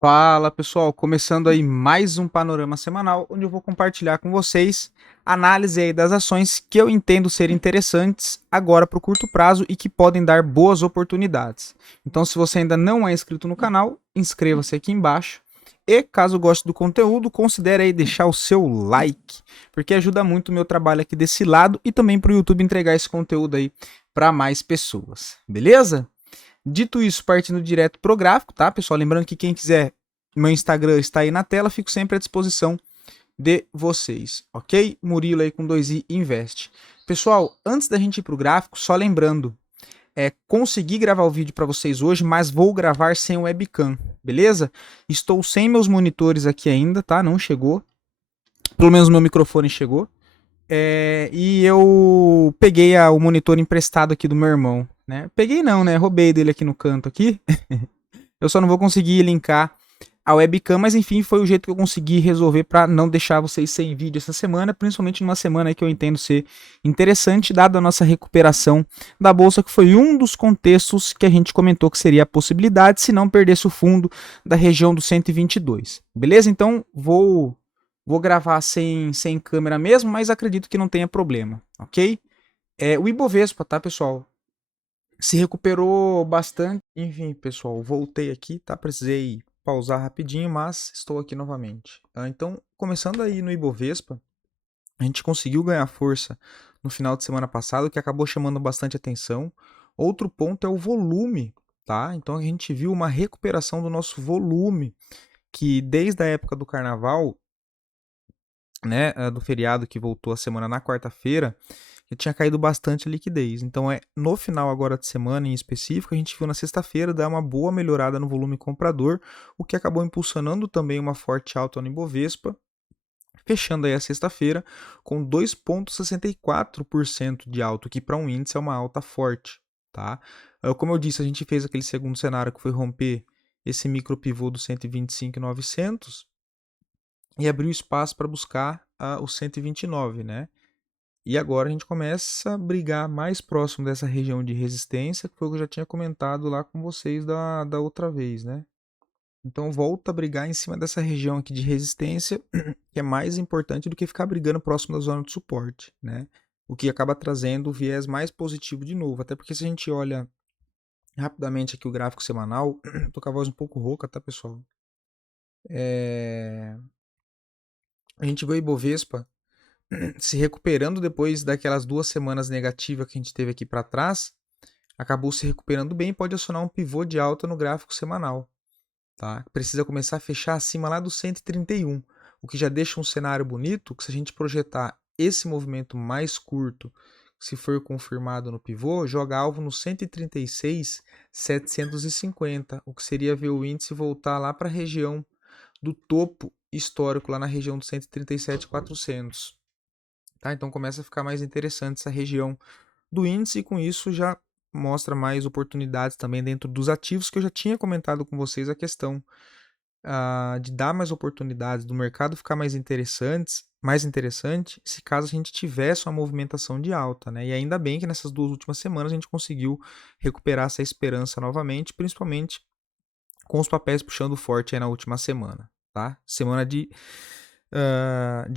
Fala pessoal, começando aí mais um panorama semanal, onde eu vou compartilhar com vocês análise aí das ações que eu entendo ser interessantes agora para o curto prazo e que podem dar boas oportunidades. Então, se você ainda não é inscrito no canal, inscreva-se aqui embaixo. E caso goste do conteúdo, considere aí deixar o seu like, porque ajuda muito o meu trabalho aqui desse lado e também para o YouTube entregar esse conteúdo aí para mais pessoas, beleza? Dito isso, partindo direto pro gráfico, tá, pessoal? Lembrando que quem quiser, meu Instagram está aí na tela, fico sempre à disposição de vocês, ok? Murilo aí com 2i Invest. Pessoal, antes da gente ir pro gráfico, só lembrando, consegui gravar o vídeo para vocês hoje, mas vou gravar sem webcam, beleza? Estou sem meus monitores aqui ainda, tá? Não chegou. Pelo menos meu microfone chegou. E eu peguei o monitor emprestado aqui do meu irmão, né? Peguei não, né? Roubei dele aqui no canto aqui. Eu só não vou conseguir linkar a webcam, mas enfim, foi o jeito que eu consegui resolver para não deixar vocês sem vídeo essa semana, principalmente numa semana que eu entendo ser interessante, dada a nossa recuperação da bolsa, que foi um dos contextos que a gente comentou que seria a possibilidade se não perdesse o fundo da região do 122. Beleza? Então vou gravar sem câmera mesmo, mas acredito que não tenha problema, ok? O Ibovespa, tá, pessoal? Se recuperou bastante. Enfim, pessoal, voltei aqui, tá? Precisei pausar rapidinho, mas estou aqui novamente. Então, começando aí no Ibovespa, a gente conseguiu ganhar força no final de semana passado, o que acabou chamando bastante atenção. Outro ponto é o volume, tá? Então a gente viu uma recuperação do nosso volume, que desde a época do carnaval, né, do feriado que voltou a semana na quarta-feira, que tinha caído bastante a liquidez. Então, no final agora de semana em específico, a gente viu na sexta-feira dar uma boa melhorada no volume comprador, o que acabou impulsionando também uma forte alta no Ibovespa, fechando aí a sexta-feira com 2,64% de alta, que para um índice é uma alta forte, tá? Como eu disse, a gente fez aquele segundo cenário que foi romper esse micro pivô do 125.900 e abriu espaço para buscar o 129, né? E agora a gente começa a brigar mais próximo dessa região de resistência, que foi o que eu já tinha comentado lá com vocês da outra vez, né? Então volta a brigar em cima dessa região aqui de resistência, que é mais importante do que ficar brigando próximo da zona de suporte, né? O que acaba trazendo o viés mais positivo de novo. Até porque se a gente olha rapidamente aqui o gráfico semanal, tô com a voz um pouco rouca, tá, pessoal? A gente vê o Ibovespa se recuperando depois daquelas 2 semanas negativas que a gente teve aqui para trás, acabou se recuperando bem, pode acionar um pivô de alta no gráfico semanal, tá? Precisa começar a fechar acima lá do 131, o que já deixa um cenário bonito, que se a gente projetar esse movimento mais curto, se for confirmado no pivô, joga alvo no 136.750, o que seria ver o índice voltar lá para a região do topo histórico, lá na região do 137.400. Tá? Então começa a ficar mais interessante essa região do índice e com isso já mostra mais oportunidades também dentro dos ativos que eu já tinha comentado com vocês a questão de dar mais oportunidades do mercado ficar mais interessante se caso a gente tivesse uma movimentação de alta, né? E ainda bem que nessas 2 últimas semanas a gente conseguiu recuperar essa esperança novamente, principalmente com os papéis puxando forte aí na última semana, tá? Semana de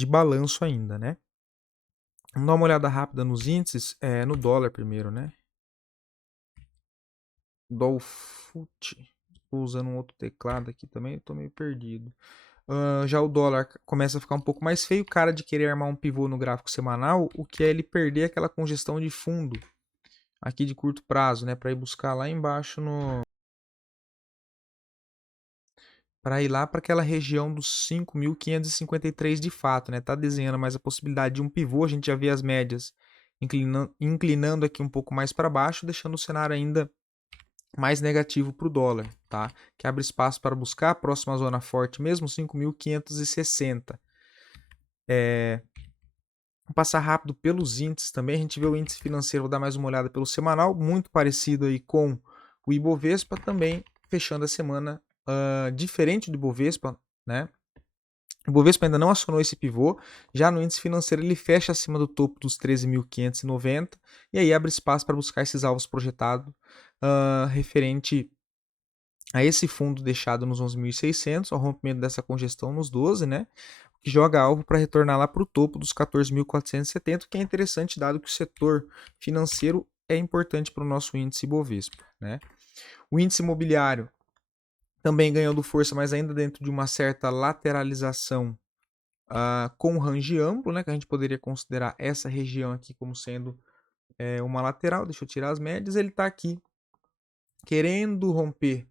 balanço ainda, né? Vamos dar uma olhada rápida nos índices, no dólar primeiro, né? Dolfut. Estou usando um outro teclado aqui também, estou meio perdido. Já o dólar começa a ficar um pouco mais feio, cara de querer armar um pivô no gráfico semanal, o que é ele perder aquela congestão de fundo aqui de curto prazo, né? Para ir buscar lá embaixo para ir lá para aquela região dos 5.553 de fato, né? Tá desenhando mais a possibilidade de um pivô, a gente já vê as médias inclinando aqui um pouco mais para baixo, deixando o cenário ainda mais negativo para o dólar, tá? Que abre espaço para buscar a próxima zona forte mesmo, 5.560. Vou passar rápido pelos índices também, a gente vê o índice financeiro, vou dar mais uma olhada pelo semanal, muito parecido aí com o Ibovespa, também fechando a semana diferente do Ibovespa, né? O Bovespa ainda não acionou esse pivô, já no índice financeiro ele fecha acima do topo dos 13.590 e aí abre espaço para buscar esses alvos projetados referente a esse fundo deixado nos 11.600, ao rompimento dessa congestão nos 12, né? Que joga alvo para retornar lá para o topo dos 14.470, que é interessante dado que o setor financeiro é importante para o nosso índice Bovespa, né? O índice imobiliário também ganhando força, mas ainda dentro de uma certa lateralização com range amplo, né? Que a gente poderia considerar essa região aqui como sendo uma lateral. Deixa eu tirar as médias. Ele está aqui querendo romper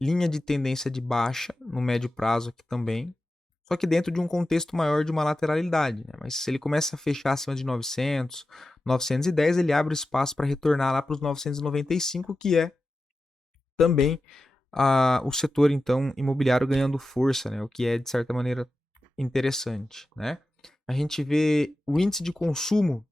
linha de tendência de baixa no médio prazo aqui também, só que dentro de um contexto maior de uma lateralidade, né? Mas se ele começa a fechar acima de 900, 910, ele abre espaço para retornar lá para os 995, que é também o setor então imobiliário ganhando força, né? O que é de certa maneira interessante, né? A gente vê o índice de consumo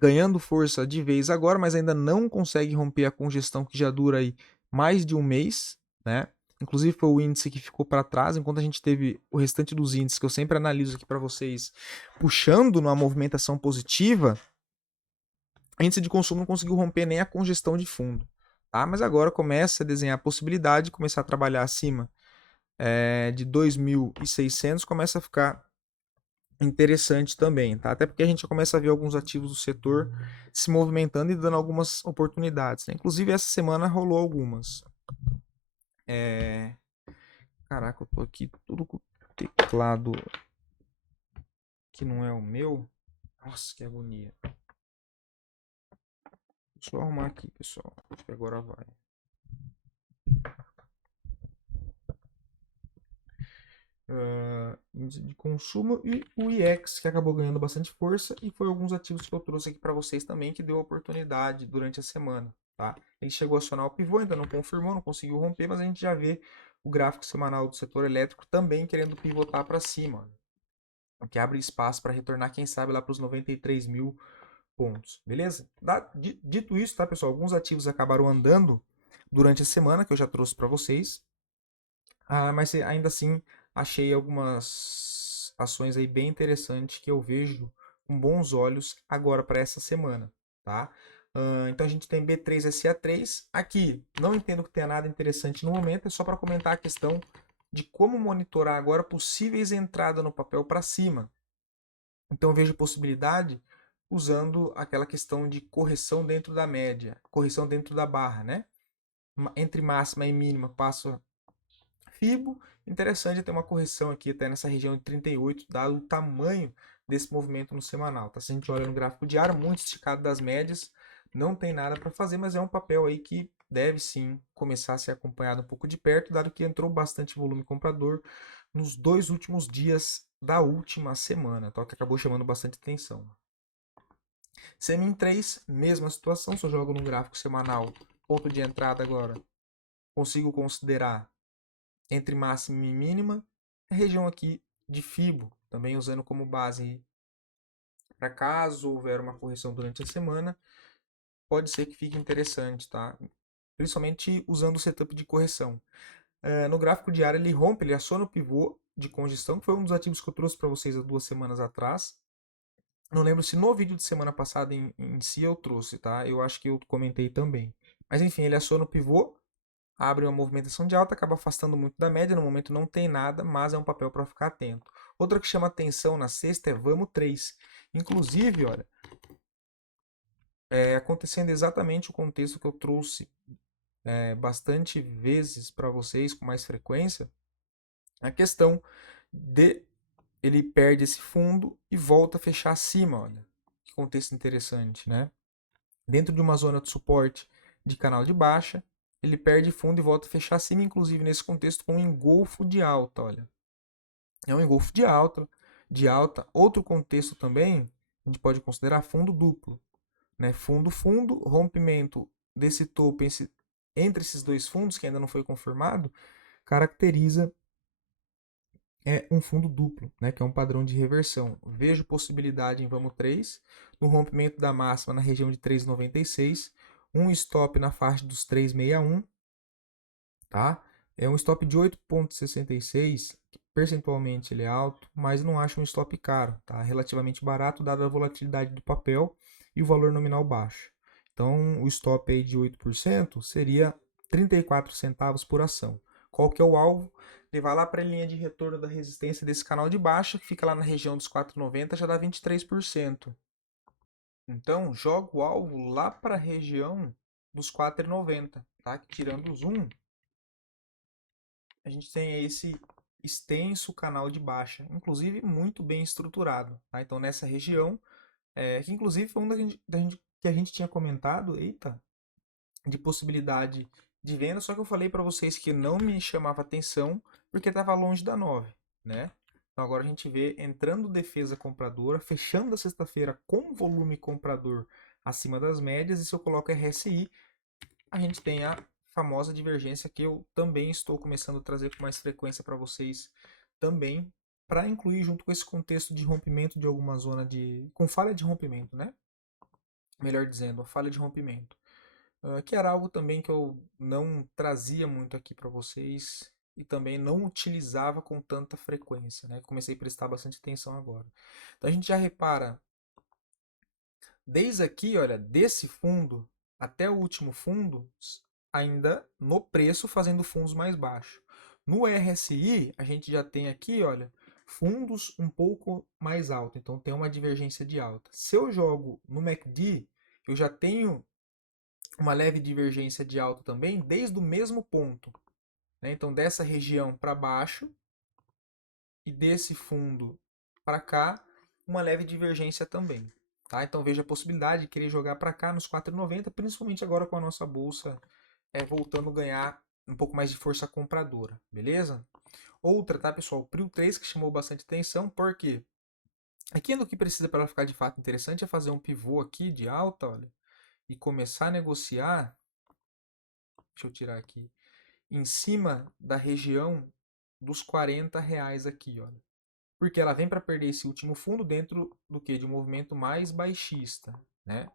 ganhando força de vez agora, mas ainda não consegue romper a congestão que já dura aí mais de um mês, né? Inclusive foi o índice que ficou para trás, enquanto a gente teve o restante dos índices que eu sempre analiso aqui para vocês, puxando numa movimentação positiva, o índice de consumo não conseguiu romper nem a congestão de fundo, tá? Mas agora começa a desenhar a possibilidade de começar a trabalhar acima de 2.600, começa a ficar interessante também, tá? Até porque a gente já começa a ver alguns ativos do setor se movimentando e dando algumas oportunidades, né? Inclusive essa semana rolou algumas. Caraca, eu tô aqui tudo com o teclado que não é o meu. Nossa, que agonia. Deixa eu arrumar aqui, pessoal. Acho que agora vai. Índice de consumo e o IX, que acabou ganhando bastante força, e foi alguns ativos que eu trouxe aqui para vocês também, que deu oportunidade durante a semana, tá? Ele chegou a acionar o pivô, ainda não confirmou, não conseguiu romper, mas a gente já vê o gráfico semanal do setor elétrico também querendo pivotar para cima, o que abre espaço para retornar, quem sabe, lá para os 93 mil pontos, beleza? Dito isso, tá, pessoal? Alguns ativos acabaram andando durante a semana, que eu já trouxe para vocês, mas ainda assim achei algumas ações aí bem interessantes que eu vejo com bons olhos agora para essa semana, tá? Então a gente tem B3SA3 aqui. Não entendo que tenha nada interessante no momento, é só para comentar a questão de como monitorar agora possíveis entradas no papel para cima. Então eu vejo possibilidade usando aquela questão de correção dentro da média, correção dentro da barra, né? Entre máxima e mínima, passo FIBO, interessante ter uma correção aqui até nessa região de 38, dado o tamanho desse movimento no semanal. Tá? Se a gente olha no gráfico diário, muito esticado das médias, não tem nada para fazer, mas é um papel aí que deve sim começar a ser acompanhado um pouco de perto, dado que entrou bastante volume comprador nos 2 últimos dias da última semana, tá? Que acabou chamando bastante atenção. Semin 3, mesma situação, se eu jogo no gráfico semanal, ponto de entrada agora, consigo considerar entre máxima e mínima, a região aqui de FIBO, também usando como base para caso houver uma correção durante a semana, pode ser que fique interessante, tá? Principalmente usando o setup de correção. No gráfico diário ele rompe, ele aciona o pivô de congestão, que foi um dos ativos que eu trouxe para vocês há 2 semanas atrás. Não lembro se no vídeo de semana passada em si eu trouxe, tá? Eu acho que eu comentei também. Mas enfim, ele aciona o pivô, abre uma movimentação de alta, acaba afastando muito da média, no momento não tem nada, mas é um papel para ficar atento. Outra que chama atenção na sexta é Vamo 3. Inclusive, olha, acontecendo exatamente o contexto que eu trouxe bastante vezes para vocês, com mais frequência, a questão de ele perde esse fundo e volta a fechar acima, olha. Que contexto interessante, né? Dentro de uma zona de suporte de canal de baixa, ele perde fundo e volta a fechar acima, inclusive nesse contexto com um engolfo de alta, olha. É um engolfo de alta. Outro contexto também, a gente pode considerar fundo duplo, né? Fundo, rompimento desse topo entre esses dois fundos, que ainda não foi confirmado, caracteriza um fundo duplo, né? Que é um padrão de reversão. Vejo possibilidade em Vamo 3, no rompimento da máxima na região de 3,96, um stop na faixa dos 3,61, tá? É um stop de 8,66, percentualmente ele é alto, mas não acho um stop caro, tá? Relativamente barato, dada a volatilidade do papel e o valor nominal baixo. Então, o stop aí de 8% seria 34 centavos por ação. Qual que é o alvo? Levar lá para a linha de retorno da resistência desse canal de baixa, que fica lá na região dos 4,90, já dá 23%. Então, joga o alvo lá para a região dos 4,90, tá? Tirando o zoom, a gente tem esse extenso canal de baixa, inclusive muito bem estruturado, tá? Então, nessa região, que inclusive foi uma que a gente tinha comentado, eita, de possibilidade de venda, só que eu falei para vocês que não me chamava atenção porque estava longe da 9, né? Então agora a gente vê entrando defesa compradora, fechando a sexta-feira com volume comprador acima das médias, e se eu coloco RSI, a gente tem a famosa divergência que eu também estou começando a trazer com mais frequência para vocês também, para incluir junto com esse contexto de rompimento de alguma zona com falha de rompimento, né? Melhor dizendo, a falha de rompimento. Que era algo também que eu não trazia muito aqui para vocês e também não utilizava com tanta frequência, né? Comecei a prestar bastante atenção agora. Então a gente já repara, desde aqui, olha, desse fundo até o último fundo, ainda no preço fazendo fundos mais baixos. No RSI, a gente já tem aqui, olha, fundos um pouco mais alto, então tem uma divergência de alta. Se eu jogo no MACD, eu já tenho uma leve divergência de alta também, desde o mesmo ponto. Né? Então, dessa região para baixo e desse fundo para cá, uma leve divergência também. Tá? Então, veja a possibilidade de querer jogar para cá nos 4,90, principalmente agora com a nossa bolsa voltando a ganhar um pouco mais de força compradora. Beleza? Outra, tá, pessoal? O Prio 3 que chamou bastante atenção, porque aqui no que precisa para ela ficar de fato interessante é fazer um pivô aqui de alta, olha, e começar a negociar. Deixa eu tirar aqui. Em cima da região dos R$ 40 aqui, olha. Porque ela vem para perder esse último fundo dentro do que? De um movimento mais baixista, né?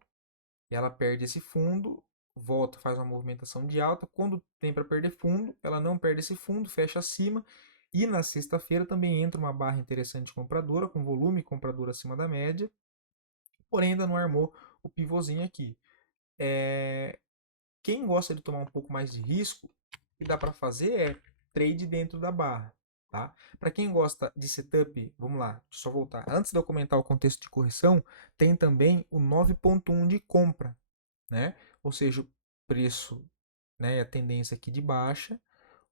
E ela perde esse fundo, volta, faz uma movimentação de alta. Quando tem para perder fundo, ela não perde esse fundo, fecha acima. E na sexta-feira também entra uma barra interessante compradora, com volume comprador acima da média. Porém, ainda não armou o pivôzinho aqui. Quem gosta de tomar um pouco mais de risco, o que dá para fazer é trade dentro da barra. Tá? Para quem gosta de setup, vamos lá, deixa eu só voltar. Antes de eu comentar o contexto de correção, tem também o 9.1 de compra, né? Ou seja, o preço, né, a tendência aqui de baixa,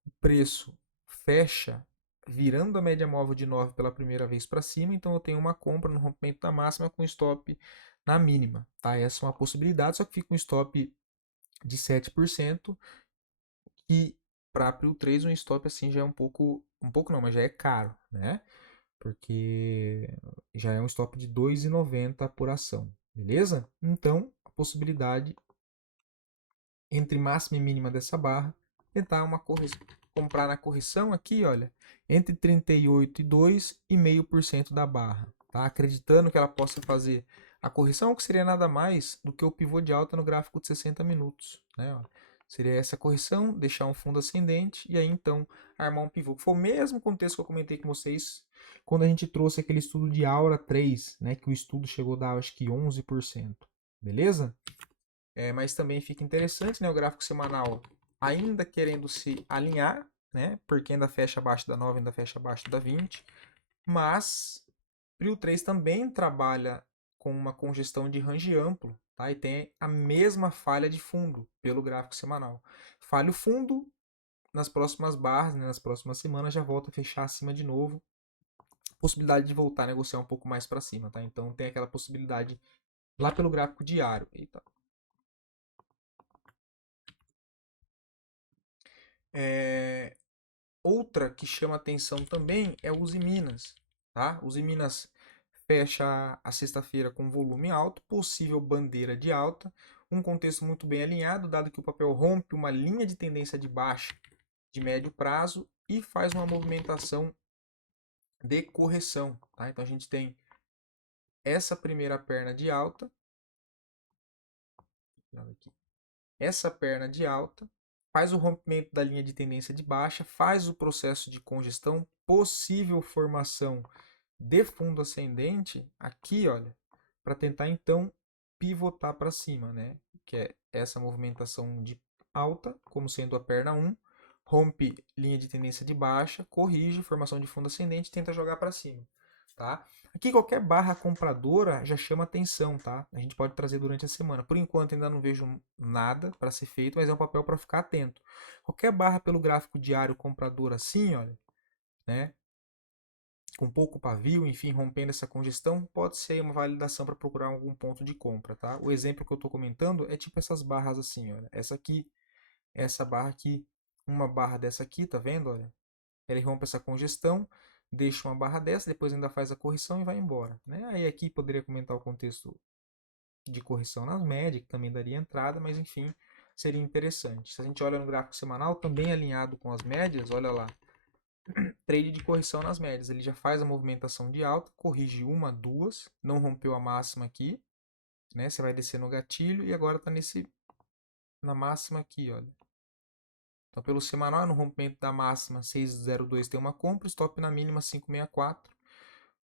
o preço fecha virando a média móvel de 9 pela primeira vez para cima, então eu tenho uma compra no rompimento da máxima com stop na mínima, tá? Essa é uma possibilidade, só que fica um stop de 7%, e para April 3 um stop assim já é um pouco não, mas já é caro, né? Porque já é um stop de 2,90 por ação, beleza? Então, a possibilidade entre máxima e mínima dessa barra, tentar comprar na correção aqui, olha, entre 38,2 e 0,5% da barra, tá? Acreditando que ela possa fazer a correção, que seria nada mais do que o pivô de alta no gráfico de 60 minutos, né? Ó. Seria essa correção, deixar um fundo ascendente e aí então armar um pivô. Foi o mesmo contexto que eu comentei com vocês quando a gente trouxe aquele estudo de Aura 3, né? Que o estudo chegou a dar acho que 11%, beleza? Mas também fica interessante, né, o gráfico semanal ainda querendo se alinhar, né, porque ainda fecha abaixo da 9, ainda fecha abaixo da 20, mas Prio 3 também trabalha com uma congestão de range amplo, tá, e tem a mesma falha de fundo pelo gráfico semanal. Falha o fundo, nas próximas barras, né, nas próximas semanas já volta a fechar acima de novo, possibilidade de voltar a negociar um pouco mais para cima, tá, então tem aquela possibilidade lá pelo gráfico diário. Eita. Outra que chama atenção também é o Uzi Minas. Tá? Uzi Minas fecha a sexta-feira com volume alto, possível bandeira de alta, um contexto muito bem alinhado, dado que o papel rompe uma linha de tendência de baixa de médio prazo e faz uma movimentação de correção. Tá? Então a gente tem essa primeira perna de alta, essa perna de alta, faz o rompimento da linha de tendência de baixa, faz o processo de congestão, possível formação de fundo ascendente aqui, olha, para tentar então pivotar para cima, né? que é essa movimentação de alta, como sendo a perna 1, rompe linha de tendência de baixa, corrige, formação de fundo ascendente e tenta jogar para cima, tá? Aqui qualquer barra compradora já chama atenção, tá? A gente pode trazer durante a semana. Por enquanto ainda não vejo nada para ser feito, mas é um papel para ficar atento. Qualquer barra pelo gráfico diário comprador assim, olha, né? Com pouco pavio, enfim, rompendo essa congestão, pode ser uma validação para procurar algum ponto de compra, tá? O exemplo que eu estou comentando é tipo essas barras assim, olha. Essa aqui, essa barra aqui, uma barra dessa aqui, tá vendo, olha? Ele rompe essa congestão, deixa uma barra dessa, depois ainda faz a correção e vai embora, né? Aí aqui poderia comentar o contexto de correção nas médias, que também daria entrada, mas enfim, seria interessante. Se a gente olha no gráfico semanal, também alinhado com as médias, olha lá, trade de correção nas médias. Ele já faz a movimentação de alta, corrige uma, duas, não rompeu a máxima aqui, né? Você vai descer no gatilho e agora está na máxima aqui, olha. Então, pelo semanal, no rompimento da máxima 6,02 tem uma compra, stop na mínima 5,64,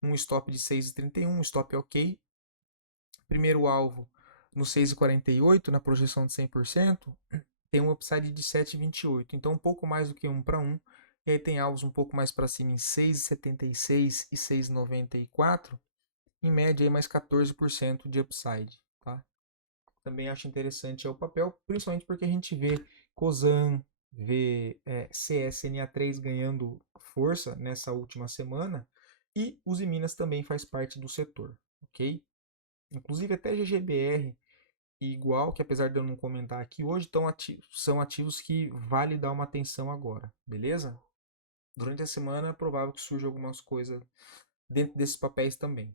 um stop de 6,31, stop ok. Primeiro alvo no 6,48, na projeção de 100%, tem um upside de 7,28, então um pouco mais do que 1 para 1. E aí tem alvos um pouco mais para cima em 6,76 e 6,94, em média aí mais 14% de upside, tá? Também acho interessante o papel, principalmente porque a gente vê Cosan, vê CSNA3 ganhando força nessa última semana, e Uzi Minas também faz parte do setor, ok? Inclusive até GGBR igual, que apesar de eu não comentar aqui hoje, são ativos que vale dar uma atenção agora, beleza? Durante a semana é provável que surja algumas coisas dentro desses papéis também.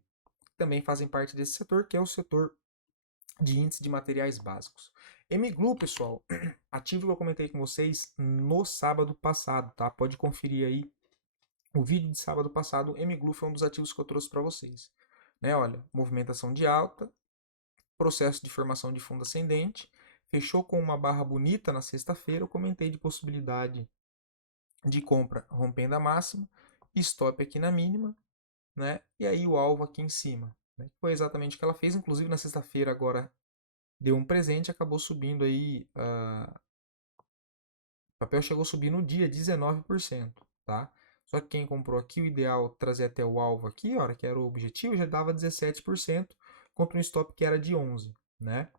Também fazem parte desse setor, que é o setor de índice de materiais básicos. MGLU, pessoal, ativo que eu comentei com vocês no sábado passado, tá? Pode conferir aí o vídeo de sábado passado. MGLU foi um dos ativos que eu trouxe para vocês. Né? Olha, movimentação de alta, processo de formação de fundo ascendente, fechou com uma barra bonita na sexta-feira. Eu comentei de possibilidade de compra rompendo a máxima, stop aqui na mínima, né? E aí o alvo aqui em cima. Né? Foi exatamente o que ela fez, inclusive na sexta-feira agora deu um presente, acabou subindo aí, o papel chegou a subir no dia 19%, tá? Só que quem comprou aqui, o ideal trazer até o alvo aqui, hora que era o objetivo, já dava 17% contra um stop que era de 11%, né?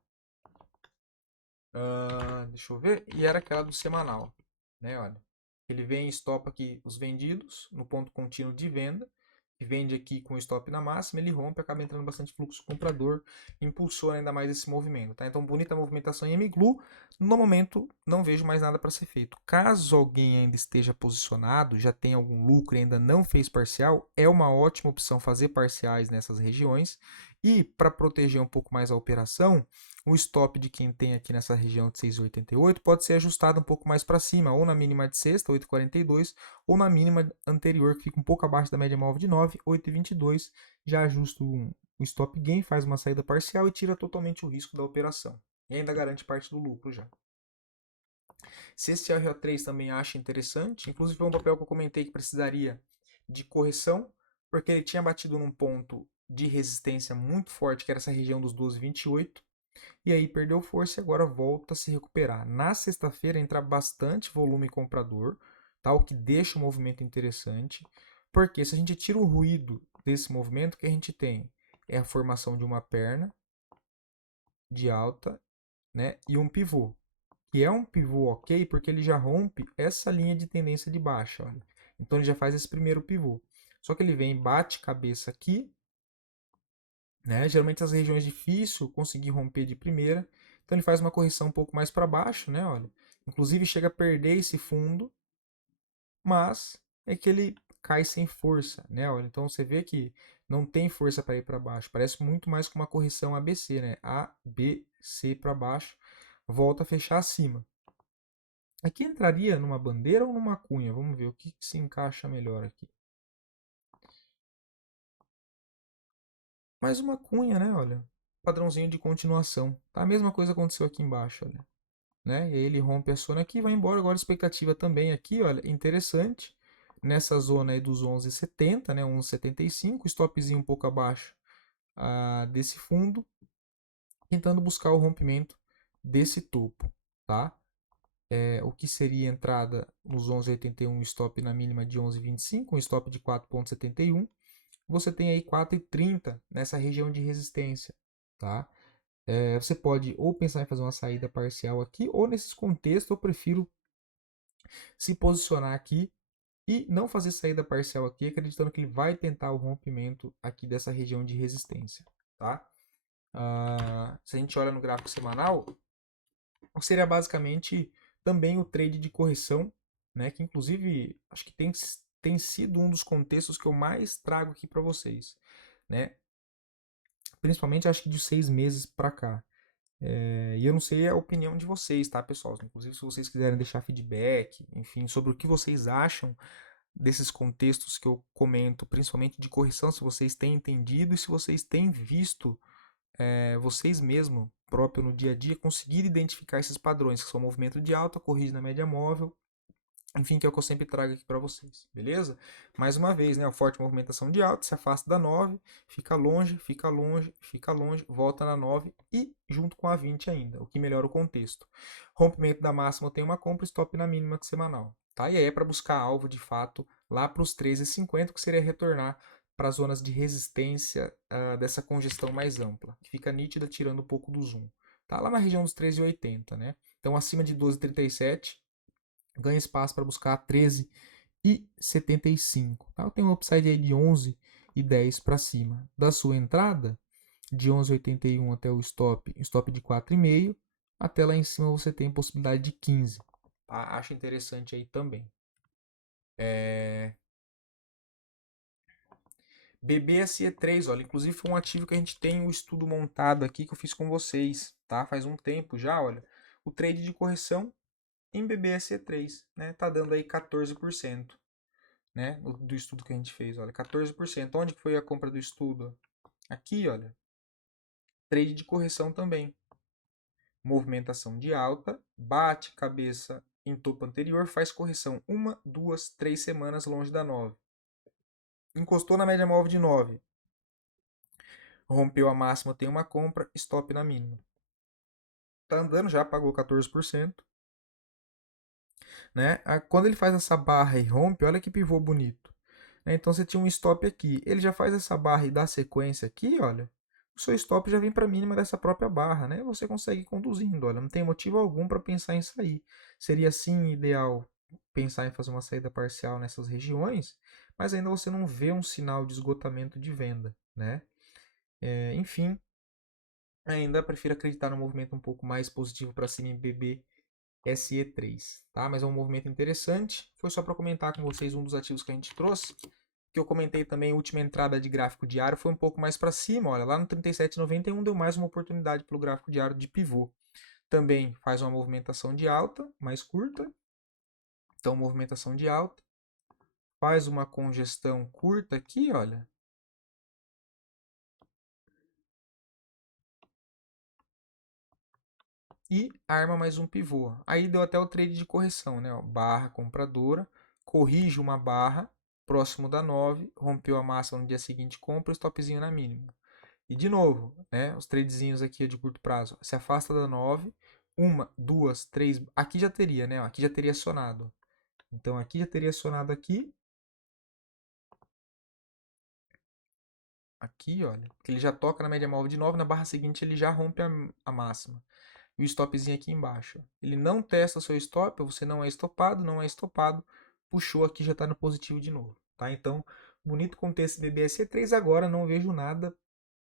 Deixa eu ver, e era aquela do semanal, né? Olha, ele vem e stop aqui os vendidos no ponto contínuo de venda, que vende aqui com stop na máxima, ele rompe, acaba entrando bastante fluxo comprador, impulsiona ainda mais esse movimento, tá? Então, bonita movimentação em MGLU. No momento, não vejo mais nada para ser feito. Caso alguém ainda esteja posicionado, já tem algum lucro e ainda não fez parcial, é uma ótima opção fazer parciais nessas regiões. E para proteger um pouco mais a operação, o stop de quem tem aqui nessa região de 6,88 pode ser ajustado um pouco mais para cima, ou na mínima de sexta, 8,42, ou na mínima anterior, que fica um pouco abaixo da média móvel de 9, 8,22. Já ajusta o stop gain, faz uma saída parcial e tira totalmente o risco da operação. E ainda garante parte do lucro já. Se esse RO3 também acha interessante, inclusive foi um papel que eu comentei que precisaria de correção, porque ele tinha batido num ponto de resistência muito forte, que era essa região dos 12,28, e aí perdeu força e agora volta a se recuperar. Na sexta-feira entra bastante volume comprador, tá? O que deixa o movimento interessante, porque se a gente tira o ruído desse movimento, o que a gente tem é a formação de uma perna de alta, né? E um pivô. Que é um pivô ok, porque ele já rompe essa linha de tendência de baixa. Olha. Então ele já faz esse primeiro pivô. Só que ele vem, bate cabeça aqui, né? Geralmente as regiões difícil conseguir romper de primeira. Então ele faz uma correção um pouco mais para baixo, né? Olha. Inclusive chega a perder esse fundo, mas é que ele cai sem força, né? Olha, então você vê que não tem força para ir para baixo. Parece muito mais com uma correção ABC, né? A, B, C para baixo, volta a fechar acima. Aqui entraria numa bandeira ou numa cunha? Vamos ver o que se encaixa melhor aqui. Mais uma cunha, né? Olha, padrãozinho de continuação. Tá? A mesma coisa aconteceu aqui embaixo, olha. Né? E aí ele rompe a zona aqui e vai embora. Agora a expectativa também aqui, olha, interessante. Nessa zona aí dos 11,70, né? 11,75, stopzinho um pouco abaixo desse fundo, tentando buscar o rompimento desse topo, tá? O que seria entrada nos 11,81, stop na mínima de 11,25, um stop de 4,71. Você tem aí 4,30 nessa região de resistência, tá? Você pode ou pensar em fazer uma saída parcial aqui, ou nesses contextos eu prefiro se posicionar aqui e não fazer saída parcial aqui, acreditando que ele vai tentar o rompimento aqui dessa região de resistência, tá? Se a gente olha no gráfico semanal, seria basicamente também o trade de correção, né? Que inclusive acho que tem sido um dos contextos que eu mais trago aqui para vocês, né? Principalmente acho que de 6 meses para cá. E eu não sei a opinião de vocês, tá, pessoal? Inclusive, se vocês quiserem deixar feedback, enfim, sobre o que vocês acham desses contextos que eu comento, principalmente de correção, se vocês têm entendido e se vocês têm visto vocês mesmos, próprio no dia a dia, conseguir identificar esses padrões, que são movimento de alta, corrige na média móvel, enfim, que é o que eu sempre trago aqui para vocês, beleza? Mais uma vez, né, a forte movimentação de alta, se afasta da 9, fica longe, fica longe, fica longe, volta na 9 e junto com a 20 ainda, o que melhora o contexto. Rompimento da máxima tem uma compra, stop na mínima semanal, tá? E aí é para buscar alvo de fato lá para os 13,50, que seria retornar para as zonas de resistência dessa congestão mais ampla, que fica nítida tirando um pouco do zoom. Tá lá na região dos 13,80, né? Então acima de 12,37 ganha espaço para buscar 13,75. Tá? Tem um upside aí de 11,10 para cima. Da sua entrada, de 11,81 até o stop de 4,5, até lá em cima você tem possibilidade de 15. Tá? Acho interessante aí também. BBSE3, olha, inclusive foi um ativo que a gente tem um estudo montado aqui que eu fiz com vocês, tá? Faz um tempo já, olha. O trade de correção em BBSE3, né? Tá dando aí 14%. Né, do estudo que a gente fez, olha, 14%. Onde que foi a compra do estudo? Aqui, olha, trade de correção também. Movimentação de alta, bate cabeça em topo anterior, faz correção 1, 2, 3 semanas longe da 9. Encostou na média móvel de 9. Rompeu a máxima, tem uma compra, stop na mínima. Tá andando já, pagou 14%. Né? Quando ele faz essa barra e rompe, olha que pivô bonito. Então você tinha um stop aqui. Ele já faz essa barra e dá sequência aqui, olha. O seu stop já vem para a mínima dessa própria barra, né? Você consegue ir conduzindo, olha. Não tem motivo algum para pensar em sair. Seria sim ideal pensar em fazer uma saída parcial nessas regiões, mas ainda você não vê um sinal de esgotamento de venda, né? Enfim, ainda prefiro acreditar no movimento um pouco mais positivo para cima em BBSE3, tá? Mas é um movimento interessante. Foi só para comentar com vocês um dos ativos que a gente trouxe. Que eu comentei também, a última entrada de gráfico diário foi um pouco mais para cima, olha, lá no 37,91 deu mais uma oportunidade pelo gráfico diário de pivô. Também faz uma movimentação de alta, mais curta. Então, movimentação de alta. Faz uma congestão curta aqui, olha. E arma mais um pivô. Aí deu até o trade de correção, né? Ó, barra compradora, corrige uma barra próximo da 9, rompeu a máxima no dia seguinte, compra o stopzinho na mínima. E de novo, né, os tradezinhos aqui de curto prazo, se afasta da 9, uma, duas, três, aqui já teria, né? Aqui já teria acionado. Então aqui já teria acionado aqui. Aqui, olha, que ele já toca na média móvel de 9, na barra seguinte ele já rompe a máxima. E o stopzinho aqui embaixo. Ele não testa o seu stop, você não é estopado, puxou aqui, já está no positivo de novo, tá? Então, bonito contexto BBSE3, agora não vejo nada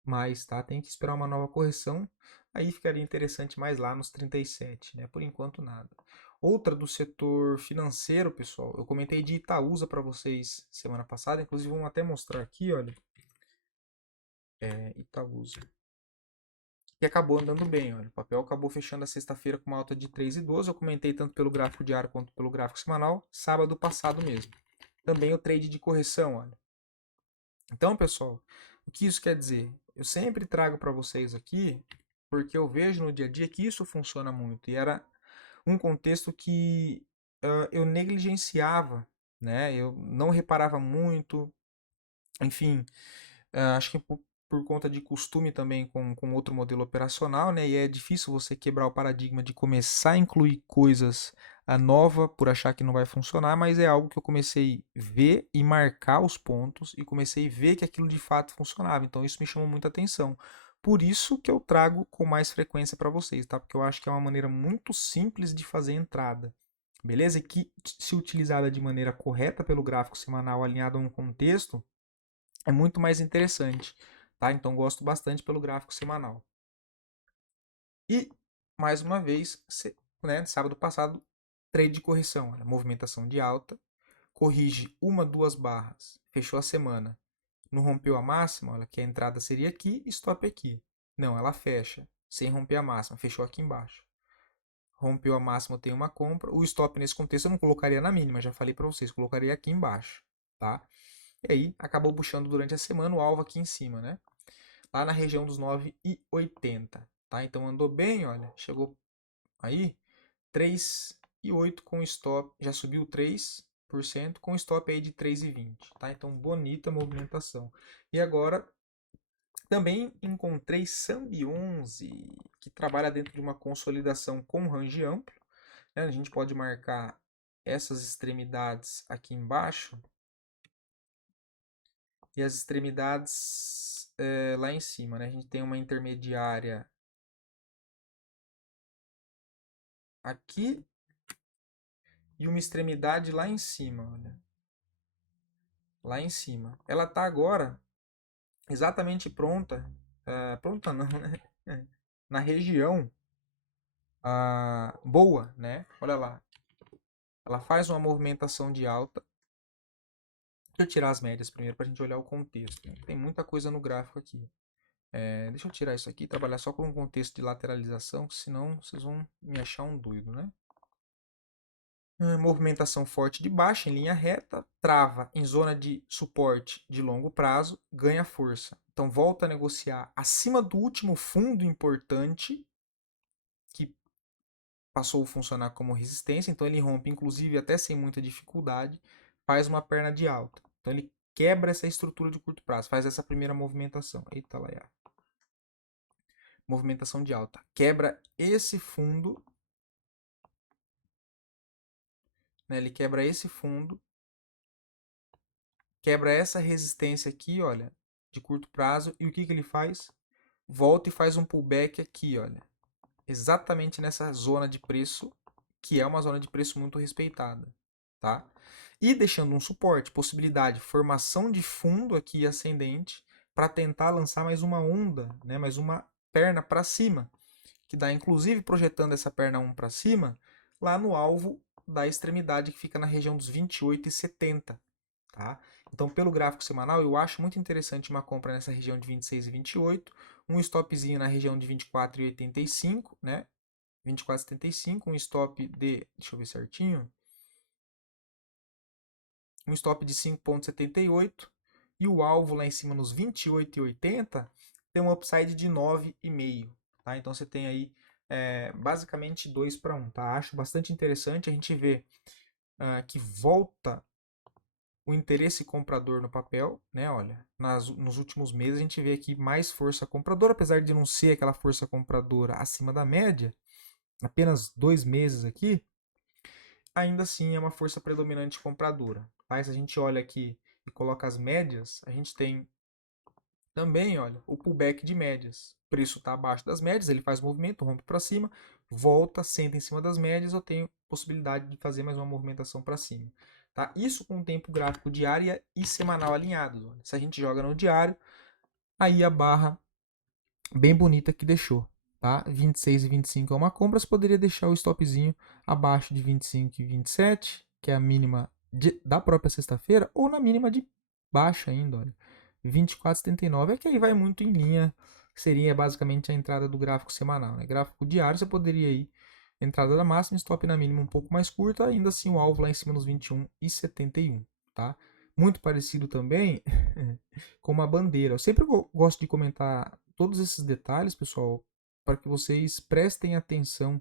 mais, tá? Tem que esperar uma nova correção, aí ficaria interessante mais lá nos 37, né? Por enquanto nada. Outra do setor financeiro, pessoal, eu comentei de Itaúsa para vocês semana passada, inclusive vamos até mostrar aqui, olha, Itaúsa. E acabou andando bem, olha. O papel acabou fechando a sexta-feira com uma alta de 3,12. Eu comentei tanto pelo gráfico diário quanto pelo gráfico semanal, sábado passado mesmo. Também o trade de correção, olha. Então, pessoal, o que isso quer dizer? Eu sempre trago para vocês aqui, porque eu vejo no dia a dia que isso funciona muito. E era um contexto que eu negligenciava, né? Eu não reparava muito. Enfim, acho que por conta de costume também com outro modelo operacional, né? E é difícil você quebrar o paradigma de começar a incluir coisas nova por achar que não vai funcionar, mas é algo que eu comecei a ver e marcar os pontos e comecei a ver que aquilo de fato funcionava. Então isso me chamou muita atenção. Por isso que eu trago com mais frequência para vocês, tá? Porque eu acho que é uma maneira muito simples de fazer entrada. Beleza? E que, se utilizada de maneira correta pelo gráfico semanal alinhado a um contexto, é muito mais interessante, tá? Então gosto bastante pelo gráfico semanal. E mais uma vez, né, sábado passado, trade de correção, olha, movimentação de alta, corrige uma, duas barras, fechou a semana, não rompeu a máxima, olha, que a entrada seria aqui, stop aqui. Não, ela fecha, sem romper a máxima, fechou aqui embaixo. Rompeu a máxima, tem uma compra. O stop nesse contexto eu não colocaria na mínima, já falei para vocês, colocaria aqui embaixo, tá? E aí acabou puxando durante a semana o alvo aqui em cima, né? Lá na região dos 9,80, tá? Então andou bem, olha, chegou aí 3,8 com stop, já subiu 3% com stop aí de 3,20, tá? Então bonita movimentação. E agora também encontrei Sambi 11, que trabalha dentro de uma consolidação com range amplo, né? A gente pode marcar essas extremidades aqui embaixo e as extremidades lá em cima, né? A gente tem uma intermediária aqui e uma extremidade lá em cima, olha. Lá em cima. Ela tá agora exatamente pronta, pronta não, né? Na região boa, né? Olha lá. Ela faz uma movimentação de alta. Deixa eu tirar as médias primeiro para a gente olhar o contexto, né? Tem muita coisa no gráfico aqui. Deixa eu tirar isso aqui e trabalhar só com um contexto de lateralização, senão vocês vão me achar um doido, né? Movimentação forte de baixa em linha reta, trava em zona de suporte de longo prazo, ganha força. Então volta a negociar acima do último fundo importante que passou a funcionar como resistência, então ele rompe inclusive até sem muita dificuldade, faz uma perna de alta. Então ele quebra essa estrutura de curto prazo, faz essa primeira movimentação. Eita lá, movimentação de alta. Quebra esse fundo, né? Ele quebra esse fundo, quebra essa resistência aqui, olha, de curto prazo, e o que ele faz? Volta e faz um pullback aqui, olha, exatamente nessa zona de preço, que é uma zona de preço muito respeitada, tá? E deixando um suporte, possibilidade, formação de fundo aqui ascendente, para tentar lançar mais uma onda, né? Mais uma perna para cima, que dá inclusive projetando essa perna 1 para cima, lá no alvo da extremidade que fica na região dos 28,70, tá? Então, pelo gráfico semanal, eu acho muito interessante uma compra nessa região de 26 e 28, um stopzinho na região de 24,85, né? 24,75, um stop de, deixa eu ver certinho, um stop de 5,78 e o alvo lá em cima nos 28,80 tem um upside de 9,5, tá? Então você tem aí basicamente 2 para 1, tá? Acho bastante interessante, a gente vê que volta o interesse comprador no papel, né? Olha, nos últimos meses a gente vê aqui mais força compradora, apesar de não ser aquela força compradora acima da média, apenas 2 meses aqui, ainda assim é uma força predominante compradora. Tá? Se a gente olha aqui e coloca as médias, a gente tem também, olha, o pullback de médias. O preço está abaixo das médias, ele faz movimento, rompe para cima, volta, senta em cima das médias, eu tenho possibilidade de fazer mais uma movimentação para cima. Tá? Isso com o tempo gráfico diário e semanal alinhados. Olha. Se a gente joga no diário, aí a barra bem bonita que deixou. Tá? 26 e 25 é uma compra, você poderia deixar o stopzinho abaixo de 25 e 27, que é a mínima da própria sexta-feira, ou na mínima de baixa ainda, olha. 24,79 é que aí vai muito em linha, seria basicamente a entrada do gráfico semanal. Né? Gráfico diário você poderia ir entrada da máxima, stop na mínima um pouco mais curta, ainda assim o alvo lá em cima nos 21,71. Tá? Muito parecido também com uma bandeira. Eu sempre gosto de comentar todos esses detalhes, pessoal, para que vocês prestem atenção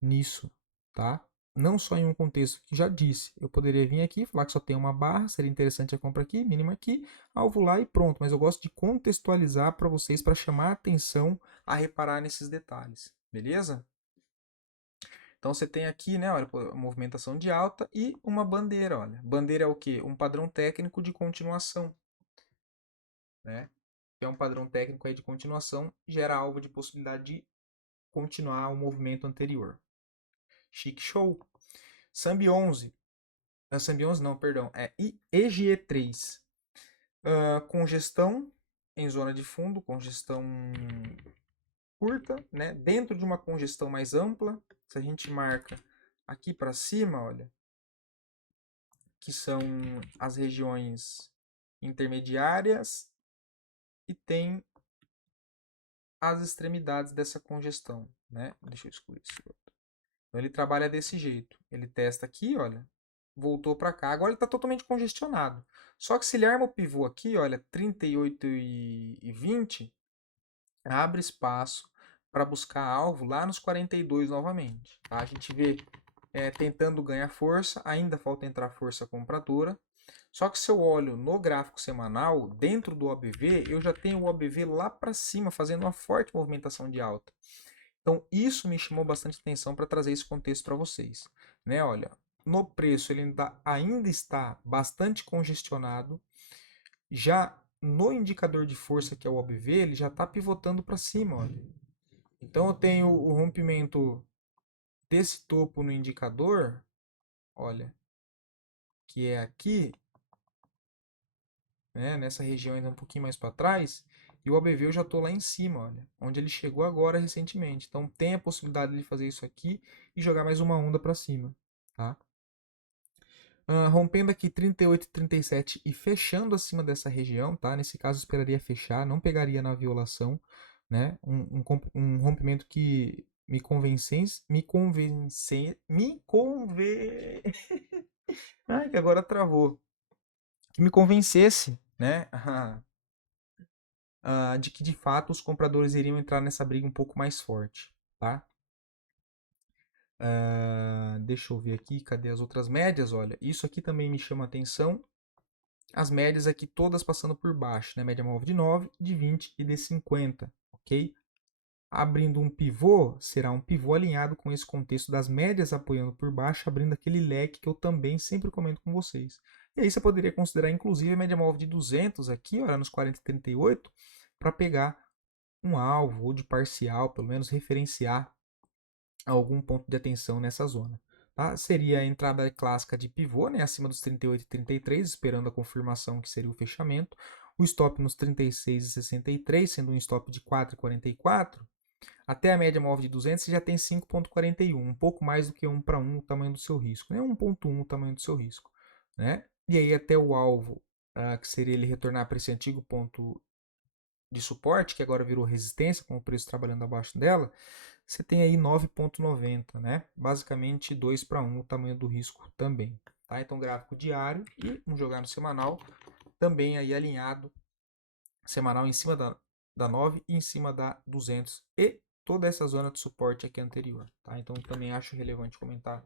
nisso, tá? não só em um contexto que já disse, eu poderia vir aqui, falar que só tem uma barra, seria interessante a compra aqui, mínima aqui, alvo lá e pronto. Mas eu gosto de contextualizar para vocês, para chamar a atenção a reparar nesses detalhes, beleza? Então você tem aqui, né, olha, a movimentação de alta e uma bandeira, olha. Bandeira é o quê? Um padrão técnico de continuação, né? Que é um padrão técnico aí de continuação, gera alvo de possibilidade de continuar o movimento anterior. Chique show. Sambi 11. Sambi 11 não, perdão. É EGE3. Congestão em zona de fundo, congestão curta, né? Dentro de uma congestão mais ampla. Se a gente marca aqui para cima, olha, que são as regiões intermediárias e tem as extremidades dessa congestão, né? Deixa eu excluir esse outro. Então ele trabalha desse jeito. Ele testa aqui, olha, voltou para cá. Agora ele está totalmente congestionado. Só que se ele arma o pivô aqui, olha, 38 e 20, abre espaço para buscar alvo lá nos 42 novamente. Tá? A gente vê tentando ganhar força, ainda falta entrar força compradora. Só que se eu olho no gráfico semanal, dentro do OBV, eu já tenho o OBV lá para cima, fazendo uma forte movimentação de alta. Então, isso me chamou bastante atenção para trazer esse contexto para vocês. Né? Olha, no preço ele ainda está bastante congestionado. Já no indicador de força, que é o OBV, ele já está pivotando para cima. Olha. Então, eu tenho o rompimento desse topo no indicador, olha, que é aqui, né, nessa região ainda um pouquinho mais para trás, e o OBV eu já estou lá em cima, olha, onde ele chegou agora recentemente. Então tem a possibilidade de fazer isso aqui e jogar mais uma onda para cima, tá? Rompendo aqui 38 e 37 e fechando acima dessa região, tá? Nesse caso eu esperaria fechar, não pegaria na violação, né? Um rompimento que me convencesse, Ai, que agora travou. Que me convencesse, né? De que de fato os compradores iriam entrar nessa briga um pouco mais forte, tá? Deixa eu ver aqui, cadê as outras médias? Olha, isso aqui também me chama atenção. As médias aqui todas passando por baixo, né? Média móvel de 9, de 20 e de 50, ok? Abrindo um pivô, será um pivô alinhado com esse contexto das médias apoiando por baixo, abrindo aquele leque que eu também sempre comento com vocês. E aí você poderia considerar inclusive a média móvel de 200 aqui, olha, nos 40 e 38, para pegar um alvo ou de parcial, pelo menos referenciar algum ponto de atenção nessa zona. Tá? Seria a entrada clássica de pivô, né, acima dos 38 e 33, esperando a confirmação que seria o fechamento. O stop nos 36 e 63, sendo um stop de 4,44. Até a média móvel de 200 você já tem 5,41, um pouco mais do que 1 para 1 o tamanho do seu risco, né? 1,1 o tamanho do seu risco. Né? E aí até o alvo, que seria ele retornar para esse antigo ponto de suporte, que agora virou resistência, com o preço trabalhando abaixo dela, você tem aí 9,90, né? Basicamente 2 para 1 o tamanho do risco também. Tá? Então gráfico diário e um jogar no semanal, também aí alinhado, semanal em cima da 9 e em cima da 200 e toda essa zona de suporte aqui anterior. Tá? Então também acho relevante comentar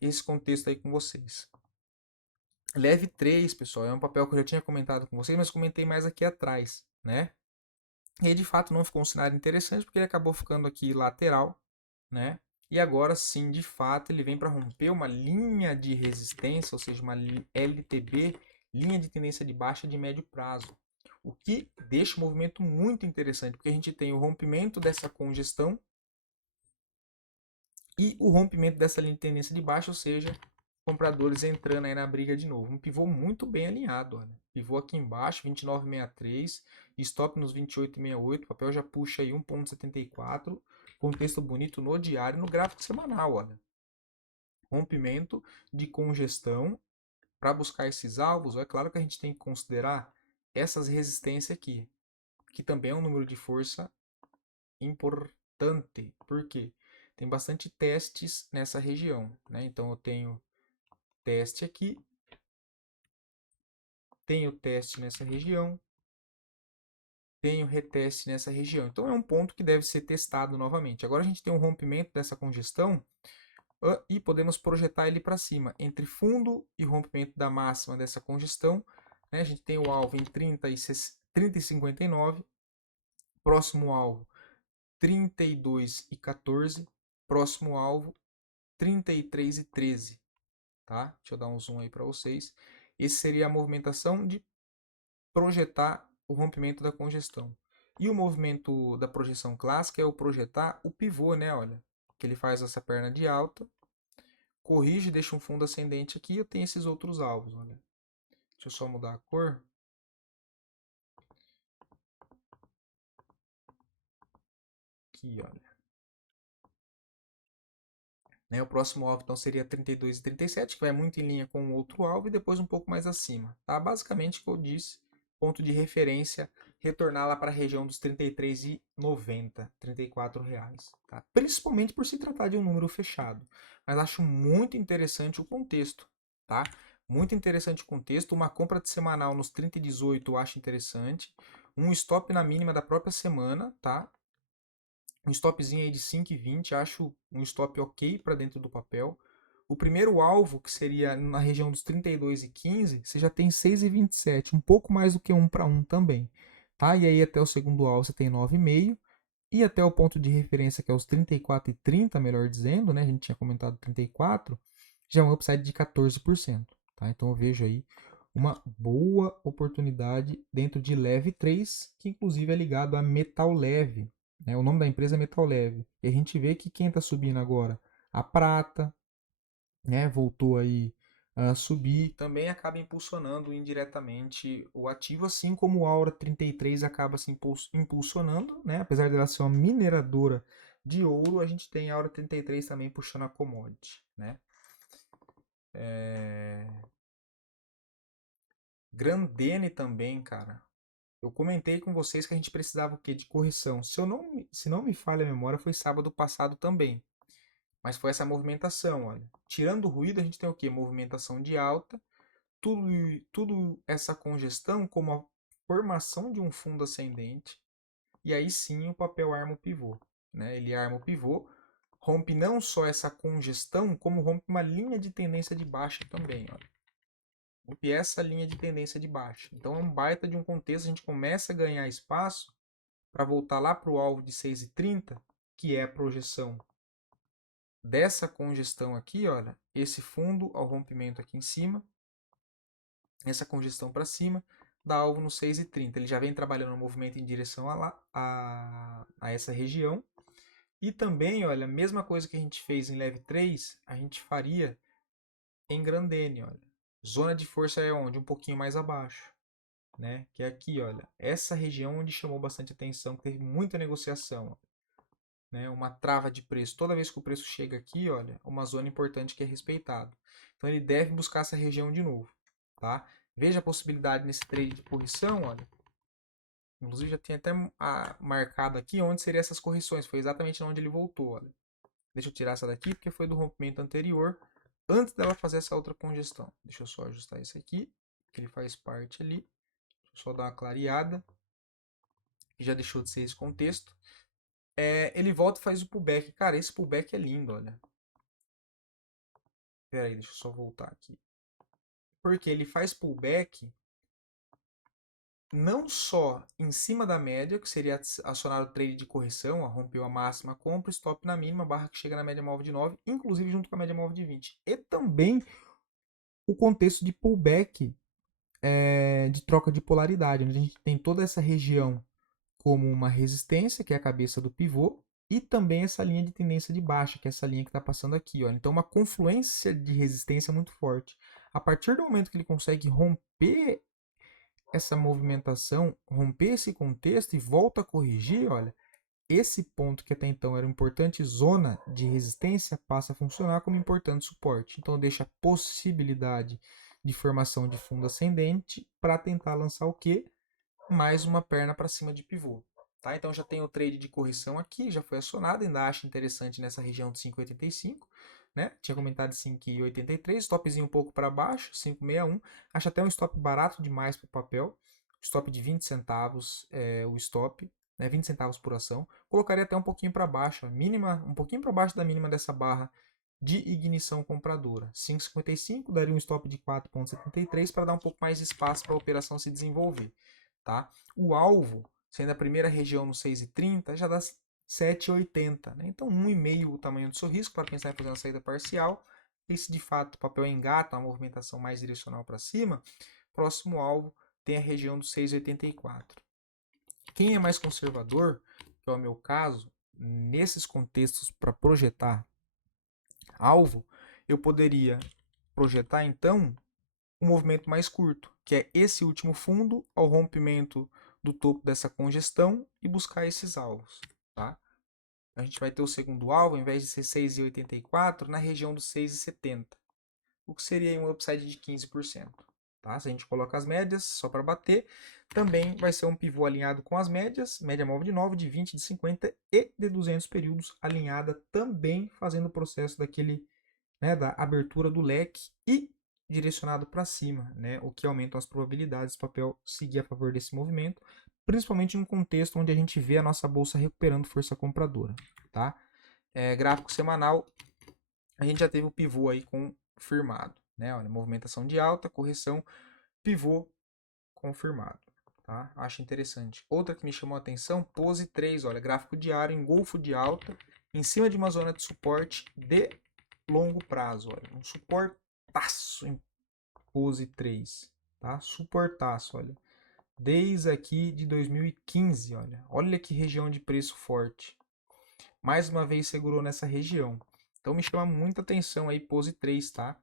esse contexto aí com vocês. Leve 3, pessoal, é um papel que eu já tinha comentado com vocês, mas comentei mais aqui atrás, né? E de fato não ficou um cenário interessante porque ele acabou ficando aqui lateral, né? E agora sim, de fato, ele vem para romper uma linha de resistência, ou seja, uma LTB, linha de tendência de baixa de médio prazo. O que deixa o movimento muito interessante, porque a gente tem o rompimento dessa congestão e o rompimento dessa linha de tendência de baixa, ou seja, compradores entrando aí na briga de novo. Um pivô muito bem alinhado, olha. Pivô aqui embaixo, 29,63, stop nos 28,68, o papel já puxa aí 1,74, contexto bonito no diário, no gráfico semanal, olha. Rompimento de congestão para buscar esses alvos, é claro que a gente tem que considerar essas resistências aqui, que também é um número de força importante. Por quê? Tem bastante testes nessa região, né? Então eu tenho teste aqui, tenho teste nessa região, tenho reteste nessa região. Então é um ponto que deve ser testado novamente. Agora a gente tem um rompimento dessa congestão E podemos projetar ele para cima, entre fundo e rompimento da máxima dessa congestão. Né? A gente tem o alvo em 30,59, próximo alvo 32,14, próximo alvo 33,13. Tá? Deixa eu dar um zoom aí para vocês. Esse seria a movimentação de projetar o rompimento da congestão. E o movimento da projeção clássica é o projetar o pivô, né? Olha, que ele faz essa perna de alta, corrige, deixa um fundo ascendente aqui, eu tenho esses outros alvos, olha. Deixa eu só mudar a cor. Aqui, olha. Né, o próximo alvo então seria 32 e 37, que vai muito em linha com o outro alvo, e depois um pouco mais acima. Tá? Basicamente, o que eu disse, ponto de referência, retornar lá para a região dos 33,90, R$ 34. Tá? Principalmente por se tratar de um número fechado. Mas acho muito interessante o contexto. Tá? Muito interessante o contexto. Uma compra de semanal nos 30,18 eu acho interessante. Um stop na mínima da própria semana, tá? Um stopzinho aí de 5,20, acho um stop ok para dentro do papel. O primeiro alvo, que seria na região dos 32,15, você já tem 6,27, um pouco mais do que 1 para 1 também. Tá? E aí até o segundo alvo você tem 9,5. E até o ponto de referência, que é os 34,30, melhor dizendo, né? A gente tinha comentado 34, já é um upside de 14%. Tá? Então eu vejo aí uma boa oportunidade dentro de Leve 3, que inclusive é ligado a Metal Leve. Né? O nome da empresa é Metal Leve. E a gente vê que quem está subindo agora, a prata, né, voltou aí a subir, também acaba impulsionando indiretamente o ativo, assim como o Aura 33 acaba se impulsionando, né? Apesar dela ser uma mineradora de ouro, a gente tem a Aura 33 também puxando a commodity, né? Grandene também, cara. Eu comentei com vocês que a gente precisava o quê? De correção. Se não me falha a memória, foi sábado passado também. Mas foi essa movimentação, olha. Tirando o ruído, a gente tem o quê? Movimentação de alta. Tudo essa congestão como a formação de um fundo ascendente. E aí sim o papel arma o pivô. Né? Ele arma o pivô, rompe não só essa congestão, como rompe uma linha de tendência de baixa também. Olha. Rompe essa linha de tendência de baixa. Então é um baita de um contexto, a gente começa a ganhar espaço para voltar lá para o alvo de 6,30, que é a projeção dessa congestão aqui, olha, esse fundo ao rompimento aqui em cima, essa congestão para cima, dá alvo no 6,30. Ele já vem trabalhando no movimento em direção a essa região. E também, olha, a mesma coisa que a gente fez em Leve 3, a gente faria em Grandene, olha. Zona de força é onde? Um pouquinho mais abaixo, né? Que é aqui, olha. Essa região onde chamou bastante atenção, que teve muita negociação, né? Uma trava de preço. Toda vez que o preço chega aqui, olha, uma zona importante que é respeitado. Então ele deve buscar essa região de novo, tá? Veja a possibilidade nesse trade de correção, olha. Inclusive já tem até marcado aqui onde seriam essas correções. Foi exatamente onde ele voltou, olha. Deixa eu tirar essa daqui porque foi do rompimento anterior, antes dela fazer essa outra congestão. Deixa eu só ajustar esse aqui, que ele faz parte ali. Deixa eu só dar uma clareada. Já deixou de ser esse contexto. Ele volta e faz o pullback. Cara, esse pullback é lindo, olha. Pera aí, deixa eu só voltar aqui. Porque ele faz pullback não só em cima da média, que seria acionar o trade de correção, rompeu a máxima, compra, stop na mínima, barra que chega na média móvel de 9, inclusive junto com a média móvel de 20. E também o contexto de pullback de troca de polaridade, onde a gente tem toda essa região como uma resistência, que é a cabeça do pivô, e também essa linha de tendência de baixa, que é essa linha que está passando aqui. Ó. Então, uma confluência de resistência muito forte. A partir do momento que ele consegue romper essa movimentação, romper esse contexto e volta a corrigir, olha, esse ponto que até então era uma importante zona de resistência passa a funcionar como importante suporte. Então, deixa a possibilidade de formação de fundo ascendente para tentar lançar o quê? Mais uma perna para cima de pivô. Tá? Então já tem o trade de correção aqui, já foi acionado, ainda acho interessante nessa região de 5,85. Né? Tinha comentado 5,83, stopzinho um pouco para baixo, 5,61. Acho até um stop barato demais para o papel. Stop de 20 centavos o stop, né? 20 centavos por ação. Colocaria até um pouquinho para baixo, mínima, um pouquinho para baixo da mínima dessa barra de ignição compradora. 5,55 daria um stop de 4,73 para dar um pouco mais de espaço para a operação se desenvolver. Tá? O alvo, sendo a primeira região no 6,30, já dá 7,80. Né? Então 1,5 o tamanho do seu risco para quem está fazendo a saída parcial. E se de fato o papel engata uma movimentação mais direcional para cima, próximo alvo tem a região do 6,84. Quem é mais conservador, que é o meu caso, nesses contextos para projetar alvo, eu poderia projetar então um movimento mais curto, que é esse último fundo ao rompimento do topo dessa congestão e buscar esses alvos. Tá? A gente vai ter o segundo alvo, ao invés de ser 6,84, na região dos 6,70, o que seria um upside de 15%. Tá? Se a gente coloca as médias só para bater, também vai ser um pivô alinhado com as médias, média móvel de 9, de 20, de 50 e de 200 períodos alinhada também fazendo o processo daquele, né, da abertura do leque e direcionado para cima, né, o que aumenta as probabilidades do papel seguir a favor desse movimento, principalmente em um contexto onde a gente vê a nossa bolsa recuperando força compradora. Tá? Gráfico semanal, a gente já teve o pivô aí confirmado. Né? Olha, movimentação de alta, correção, pivô confirmado. Tá? Acho interessante. Outra que me chamou a atenção, pose 3, olha, gráfico diário, engolfo de alta, em cima de uma zona de suporte de longo prazo. Olha, um suportaço em pose 3. Tá? Suportaço, olha. Desde aqui de 2015, olha. Olha que região de preço forte. Mais uma vez segurou nessa região. Então me chama muita atenção aí pose 3, tá?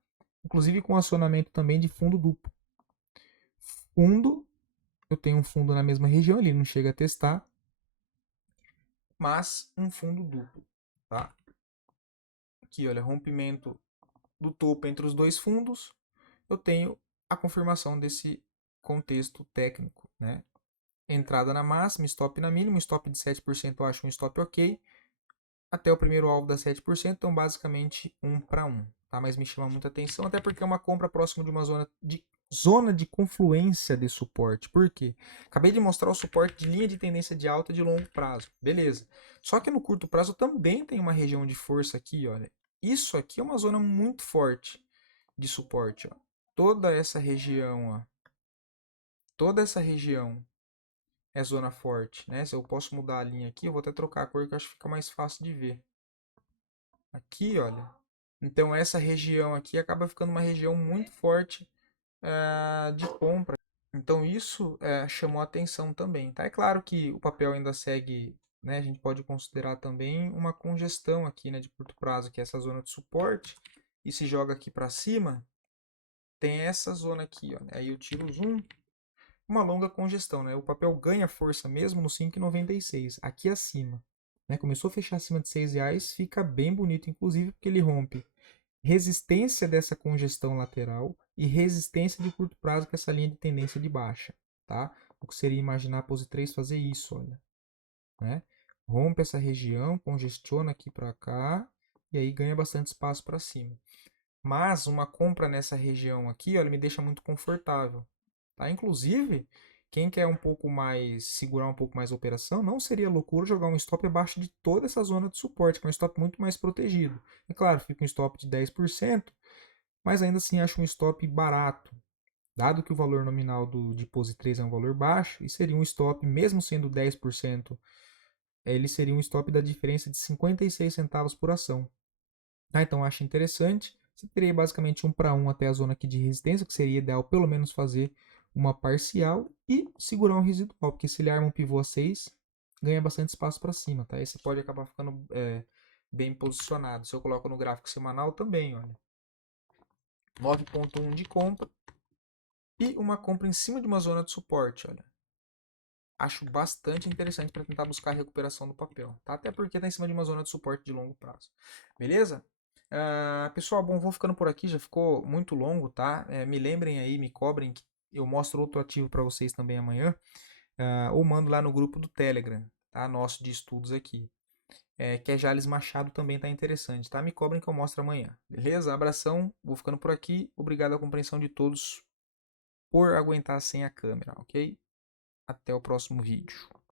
Inclusive com acionamento também de fundo duplo. Fundo, eu tenho um fundo na mesma região, ele não chega a testar, mas um fundo duplo, tá? Aqui, olha, rompimento do topo entre os dois fundos, eu tenho a confirmação desse contexto técnico, né? Entrada na máxima, stop na mínima, stop de 7% eu acho um stop ok, até o primeiro alvo dá 7%, então basicamente 1 para 1. Tá? Mas me chama muita atenção, até porque é uma compra próximo de uma zona de confluência de suporte. Por quê? Acabei de mostrar o suporte de linha de tendência de alta de longo prazo. Beleza. Só que no curto prazo também tem uma região de força aqui, olha. Isso aqui é uma zona muito forte de suporte, ó. Toda essa região, ó. Toda essa região é zona forte, né? Se eu posso mudar a linha aqui, eu vou até trocar a cor que eu acho que fica mais fácil de ver. Aqui, olha. Então essa região aqui acaba ficando uma região muito forte de compra. Então isso chamou a atenção também. Tá? É claro que o papel ainda segue, né? A gente pode considerar também uma congestão aqui, né, de curto prazo, que é essa zona de suporte, e se joga aqui para cima, tem essa zona aqui, ó. Aí eu tiro o zoom, uma longa congestão, né? O papel ganha força mesmo no 5,96, aqui acima. Né? Começou a fechar acima de R$6, fica bem bonito, inclusive porque ele rompe resistência dessa congestão lateral e resistência de curto prazo com essa linha de tendência de baixa. Tá? O que seria imaginar a pose 3 fazer isso, olha. Né? Rompe essa região, congestiona aqui para cá e aí ganha bastante espaço para cima. Mas uma compra nessa região aqui, olha, me deixa muito confortável. Tá? Inclusive, quem quer um pouco mais, segurar um pouco mais a operação, não seria loucura jogar um stop abaixo de toda essa zona de suporte, que é um stop muito mais protegido. É claro, fica um stop de 10%, mas ainda assim acho um stop barato. Dado que o valor nominal de pose 3 é um valor baixo, e seria um stop, mesmo sendo 10%, ele seria um stop da diferença de 56 centavos por ação. Tá? Então acho interessante. Você teria basicamente 1 para 1 até a zona aqui de resistência, que seria ideal pelo menos fazer uma parcial e segurar um residual, porque se ele arma um pivô a 6, ganha bastante espaço para cima. Tá? Esse pode acabar ficando bem posicionado. Se eu coloco no gráfico semanal também, olha. 9,1 de compra e uma compra em cima de uma zona de suporte, olha. Acho bastante interessante para tentar buscar a recuperação do papel, tá? Até porque está em cima de uma zona de suporte de longo prazo. Beleza? Pessoal, bom, vou ficando por aqui, já ficou muito longo, tá? Me lembrem aí, me cobrem, que eu mostro outro ativo para vocês também amanhã, ou mando lá no grupo do Telegram, tá? Nosso de estudos aqui. Que é Jales Machado também tá interessante, tá? Me cobrem que eu mostro amanhã. Beleza? Abração, vou ficando por aqui. Obrigado à compreensão de todos por aguentar sem a câmera, ok? Até o próximo vídeo.